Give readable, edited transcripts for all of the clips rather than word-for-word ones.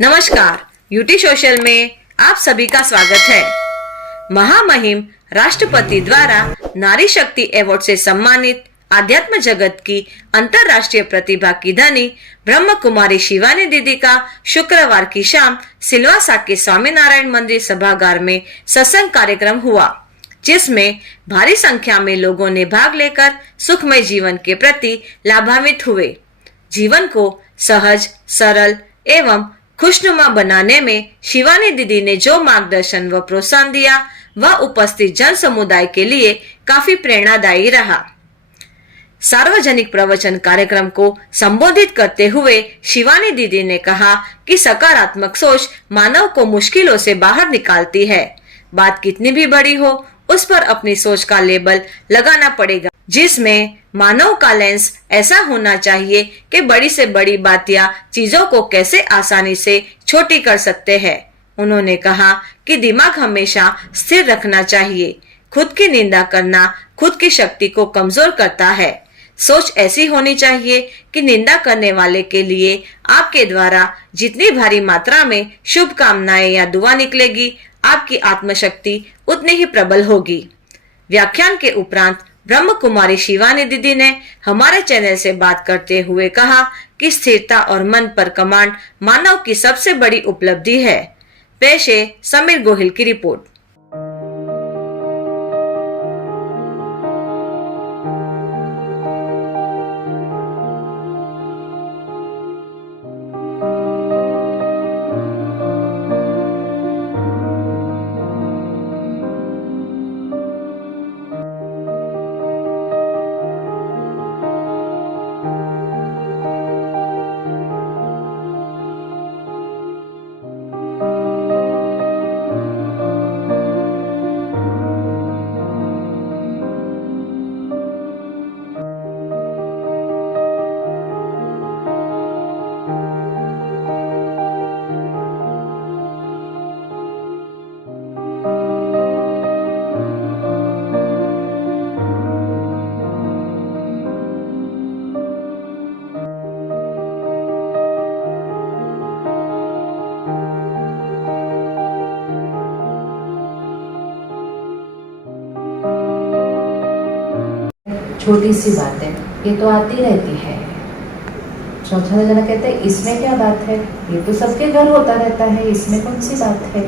नमस्कार, UT social में आप सभी का स्वागत है। महामहिम राष्ट्रपति द्वारा नारी शक्ति अवार्ड से सम्मानित आध्यात्म जगत की अंतर्राष्ट्रीय प्रतिभा की धनी ब्रह्म कुमारी शिवानी दीदी का शुक्रवार की शाम सिलवासा के स्वामीनारायण मंदिर सभागार में सत्संग कार्यक्रम हुआ, जिसमें भारी संख्या में लोगों ने भाग लेकर सुखमय जीवन के प्रति लाभान्वित हुए। जीवन को सहज, सरल एवं खुशनुमा बनाने में शिवानी दीदी ने जो मार्गदर्शन व प्रोत्साहन दिया, वह उपस्थित जन समुदाय के लिए काफी प्रेरणादायी रहा। सार्वजनिक प्रवचन कार्यक्रम को संबोधित करते हुए शिवानी दीदी ने कहा कि सकारात्मक सोच मानव को मुश्किलों से बाहर निकालती है। बात कितनी भी बड़ी हो, उस पर अपनी सोच का लेबल लगाना पड़ेगा, जिसमें मानव का लेंस ऐसा होना चाहिए कि बड़ी से बड़ी बात या चीजों को कैसे आसानी से छोटी कर सकते हैं। उन्होंने कहा कि दिमाग हमेशा स्थिर रखना चाहिए। खुद की निंदा करना खुद की शक्ति को कमजोर करता है। सोच ऐसी होनी चाहिए कि निंदा करने वाले के लिए आपके द्वारा जितनी भारी मात्रा में शुभकामनाएं या दुआ निकलेगी, आपकी आत्मशक्ति उतनी ही प्रबल होगी। व्याख्यान के उपरांत ब्रह्म कुमारी शिवानी दीदी ने हमारे चैनल से बात करते हुए कहा कि स्थिरता और मन पर कमांड मानव की सबसे बड़ी उपलब्धि है। पेश है समीर गोहिल की रिपोर्ट। छोटी सी बात है, ये तो आती रहती है। चौथा जना कहते हैं इसमें क्या बात है, ये तो सबके घर होता रहता है, इसमें कौन सी बात है।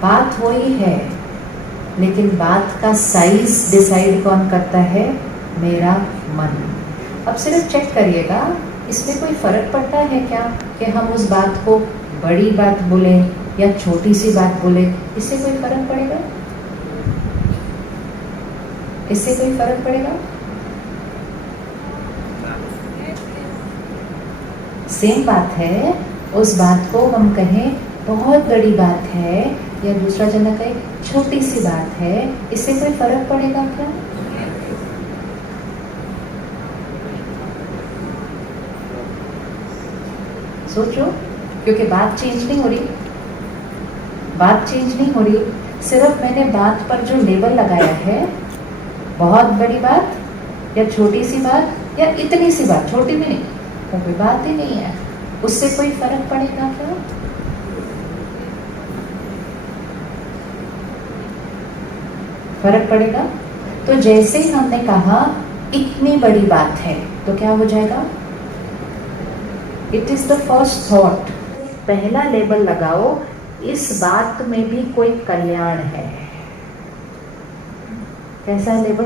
बात वही है, लेकिन बात का साइज डिसाइड कौन करता है? मेरा मन। अब सिर्फ चेक करिएगा, इसमें कोई फर्क पड़ता है क्या कि हम उस बात को बड़ी बात बोले या छोटी सी बात बोले? इससे कोई फर्क पड़ेगा? इससे कोई फर्क पड़ेगा? सेम बात है। उस बात को हम कहें बहुत बड़ी बात है या दूसरा जना कहे छोटी सी बात है, इससे कोई फर्क पड़ेगा क्या? सोचो, क्योंकि बात चेंज नहीं हो रही। बात चेंज नहीं हो रही, सिर्फ मैंने बात पर जो लेबल लगाया है, बहुत बड़ी बात या छोटी सी बात या इतनी सी बात, छोटी भी नहीं, वो कोई बात ही नहीं है, उससे कोई फर्क पड़ेगा क्या? फर्क पड़ेगा। तो जैसे ही हमने कहा इतनी बड़ी बात है, तो क्या हो जाएगा? It is the first thought. पहला लेबल लगाओ, इस बात में भी कोई कल्याण है। कैसा लेबल?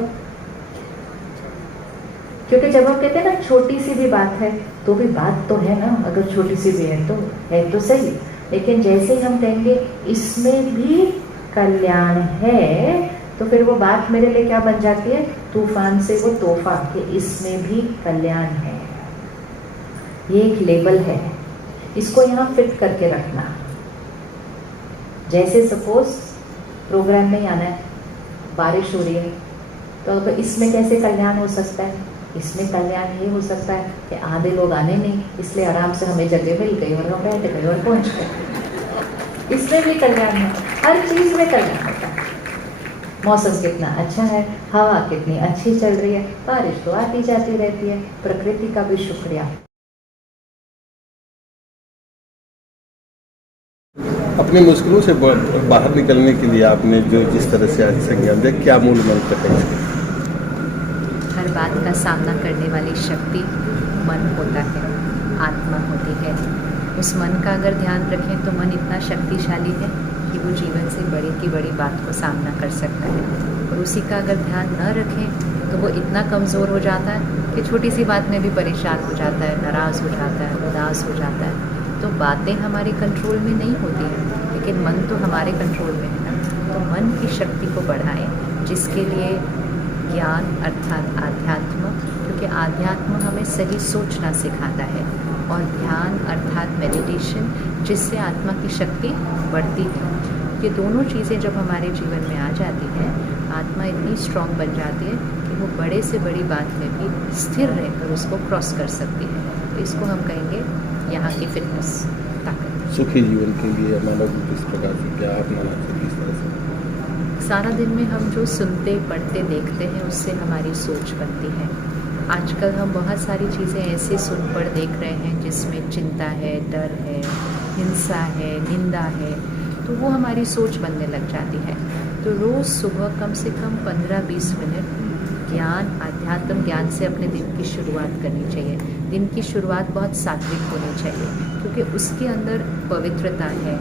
क्योंकि जब हम कहते हैं ना छोटी सी भी बात है, तो भी बात तो है ना, अगर छोटी सी भी है तो सही। लेकिन जैसे ही हम कहेंगे इसमें भी कल्याण है, तो फिर वो बात मेरे लिए क्या बन जाती है? तूफान से वो तोहफा, कि इसमें भी कल्याण है। ये एक लेबल है, इसको यहाँ फिट करके रखना। जैसे सपोज प्रोग्राम में आना है, बारिश हो रही है, तो अब इसमें कैसे कल्याण हो सकता है? इसमें कल्याण ये हो सकता है कि आधे लोग आने नहीं, इसलिए आराम से हमें जगह मिल गई और हम बैठ गए और पहुंच गए। इसमें भी कल्याण है, हर चीज में कल्याण होता है। मौसम कितना अच्छा है, हवा कितनी अच्छी चल रही है, बारिश तो आती जाती रहती है। प्रकृति का भी शुक्रिया। अपनी मुश्किलों से बाहर निकलने के लिए आपने जो जिस तरह से आज संज्ञान दिया, क्या मूल मंत्र है इसका? हर बात का सामना करने वाली शक्ति मन होता है, आत्मा होती है। उस मन का अगर ध्यान रखें तो मन इतना शक्तिशाली है कि वो जीवन से बड़ी की बड़ी बात को सामना कर सकता है, और उसी का अगर ध्यान न रखें तो वो इतना कमज़ोर हो जाता है कि छोटी सी बात में भी परेशान हो जाता है, नाराज़ हो जाता है, उदास हो जाता है। तो बातें हमारे कंट्रोल में नहीं होती हैं, लेकिन मन तो हमारे कंट्रोल में है ना। तो मन की शक्ति को बढ़ाएं, जिसके लिए ज्ञान अर्थात आध्यात्म, क्योंकि आध्यात्म हमें सही सोचना सिखाता है, और ध्यान अर्थात मेडिटेशन, जिससे आत्मा की शक्ति बढ़ती है। ये दोनों चीज़ें जब हमारे जीवन में आ जाती हैं, आत्मा इतनी स्ट्रॉन्ग बन जाती है कि वो बड़े से बड़ी बात में भी स्थिर रहकर उसको क्रॉस कर सकती है। तो इसको हम कहेंगे यहाँ की फिटनेस ताकत। सुखी जीवन के लिए मानव को किस प्रकार से क्या अपनाना चाहिए, किस तरह से? सारा दिन में हम जो सुनते पढ़ते देखते हैं उससे हमारी सोच बनती है। आजकल हम बहुत सारी चीज़ें ऐसे सुन पढ़ देख रहे हैं जिसमें चिंता है, डर है, हिंसा है, निंदा है, तो वो हमारी सोच बनने लग जाती है। तो रोज़ सुबह कम से कम 15-20 मिनट ज्ञान, आध्यात्म ज्ञान से अपने दिन की शुरुआत करनी चाहिए। दिन की शुरुआत बहुत सात्विक होनी चाहिए, क्योंकि उसके अंदर पवित्रता है,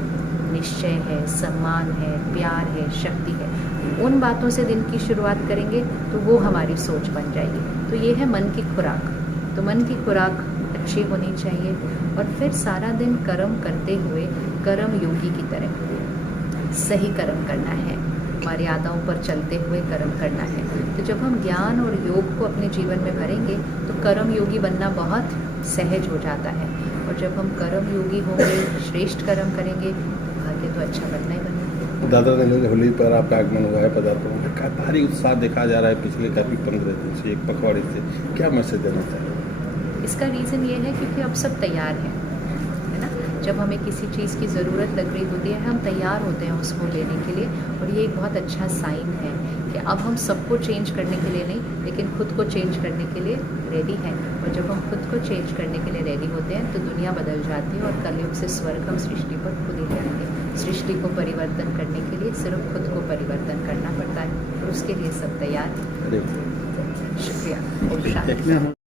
निश्चय है, सम्मान है, प्यार है, शक्ति है। उन बातों से दिन की शुरुआत करेंगे तो वो हमारी सोच बन जाएगी। तो ये है मन की खुराक। तो मन की खुराक अच्छी होनी चाहिए, और फिर सारा दिन कर्म करते हुए कर्म योगी की तरह सही कर्म करना है, मर्यादाओं पर चलते हुए कर्म करना है। तो जब हम ज्ञान और योग को अपने जीवन में भरेंगे तो कर्म योगी बनना बहुत सहज हो जाता है, और जब हम कर्म योगी होंगे, श्रेष्ठ कर्म करेंगे, तो भाग्य तो अच्छा बनना ही बनना है। दादा ने होली पर आपका आगमन हुआ है, पदार्पण में का भारी उत्साह देखा जा रहा है पिछले काफ़ी 15 दिन से, एक पखवाड़े से, क्या मैसेज देना चाहिए? इसका रीज़न ये है क्योंकि अब सब तैयार हैं, है ना। जब हमें किसी चीज़ की ज़रूरत लग रही होती है, हम तैयार होते हैं उसको लेने के लिए, और ये एक बहुत अच्छा साइन है कि अब हम सबको चेंज करने के लिए नहीं, लेकिन खुद को चेंज करने के लिए रेडी हैं। और जब हम खुद को चेंज करने के लिए रेडी होते हैं तो दुनिया बदल जाती है, और कलयुग से स्वर्ग हम सृष्टि पर खुद ही जाएंगे। सृष्टि को परिवर्तन करने के लिए सिर्फ खुद को परिवर्तन करना पड़ता है, और उसके लिए सब तैयार हैं। शुक्रिया। ओम शांति।